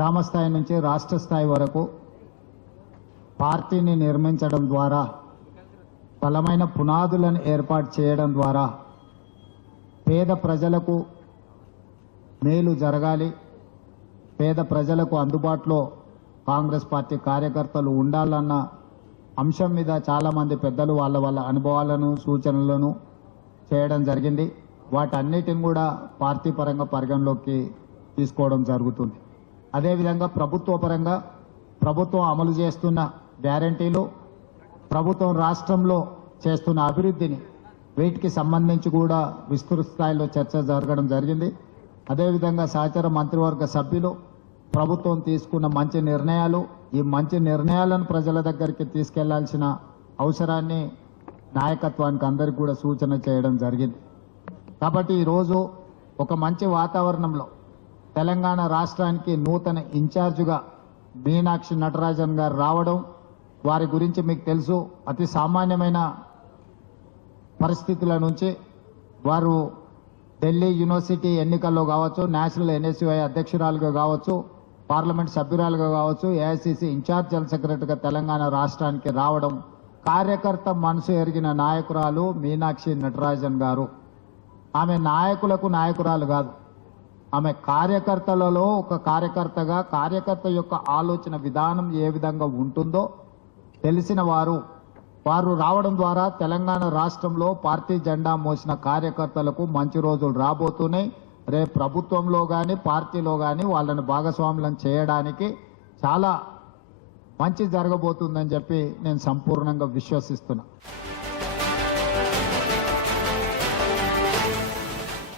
గ్రామ స్థాయి నుంచి రాష్ట్ర స్థాయి వరకు పార్టీని నిర్మించడం ద్వారా బలమైన పునాదులను ఏర్పాటు చేయడం ద్వారా పేద ప్రజలకు మేలు జరగాలి, పేద ప్రజలకు అందుబాటులో కాంగ్రెస్ పార్టీ కార్యకర్తలు ఉండాలన్న అంశం మీద చాలామంది పెద్దలు వాళ్ళ అనుభవాలను సూచనలను చేయడం జరిగింది. వాటన్నిటిని కూడా పార్టీ పరంగా పరిగణలోకి తీసుకోవడం జరుగుతుంది. అదేవిధంగా ప్రభుత్వ పరంగా ప్రభుత్వం అమలు చేస్తున్న గ్యారంటీలు, ప్రభుత్వం రాష్ట్రంలో చేస్తున్న అభివృద్ధిని, వీటికి సంబంధించి కూడా విస్తృత స్థాయిలో చర్చ జరగడం జరిగింది. అదేవిధంగా సహచర మంత్రివర్గ సభ్యులు ప్రభుత్వం తీసుకున్న మంచి నిర్ణయాలు, ఈ మంచి నిర్ణయాలను ప్రజల దగ్గరికి తీసుకెళ్లాల్సిన అవసరాన్ని నాయకత్వానికి అందరికీ కూడా సూచన చేయడం జరిగింది. కాబట్టి ఈరోజు ఒక మంచి వాతావరణంలో తెలంగాణ రాష్ట్రానికి నూతన ఇన్ఛార్జిగా మీనాక్షి నటరాజన్ గారు రావడం, వారి గురించి మీకు తెలుసు, అతి సామాన్యమైన పరిస్థితుల నుంచి వారు ఢిల్లీ యూనివర్సిటీ ఎన్నికల్లో కావచ్చు, నేషనల్ ఎన్ఎస్యుఐ అధ్యక్షురాలుగా కావచ్చు, పార్లమెంట్ సభ్యురాలుగా కావచ్చు, ఏఐసిసి ఇన్ఛార్జ్ జనరల్ సెక్రటరీగా తెలంగాణ రాష్ట్రానికి రావడం, కార్యకర్త మనసు ఎరిగిన నాయకురాలు మీనాక్షి నటరాజన్ గారు. ఆమె నాయకులకు నాయకురాలు కాదు, ఆమె కార్యకర్తలలో ఒక కార్యకర్తగా, కార్యకర్త యొక్క ఆలోచన విధానం ఏ విధంగా ఉంటుందో తెలిసిన వారు రావడం ద్వారా తెలంగాణ రాష్ట్రంలో పార్టీ జెండా మోసిన కార్యకర్తలకు మంచి రోజులు రాబోతున్నాయి. రేపు ప్రభుత్వంలో కానీ పార్టీలో కానీ వాళ్ళని భాగస్వాములను చేయడానికి చాలా మంచి జరగబోతుందని చెప్పి నేను సంపూర్ణంగా విశ్వసిస్తున్నా.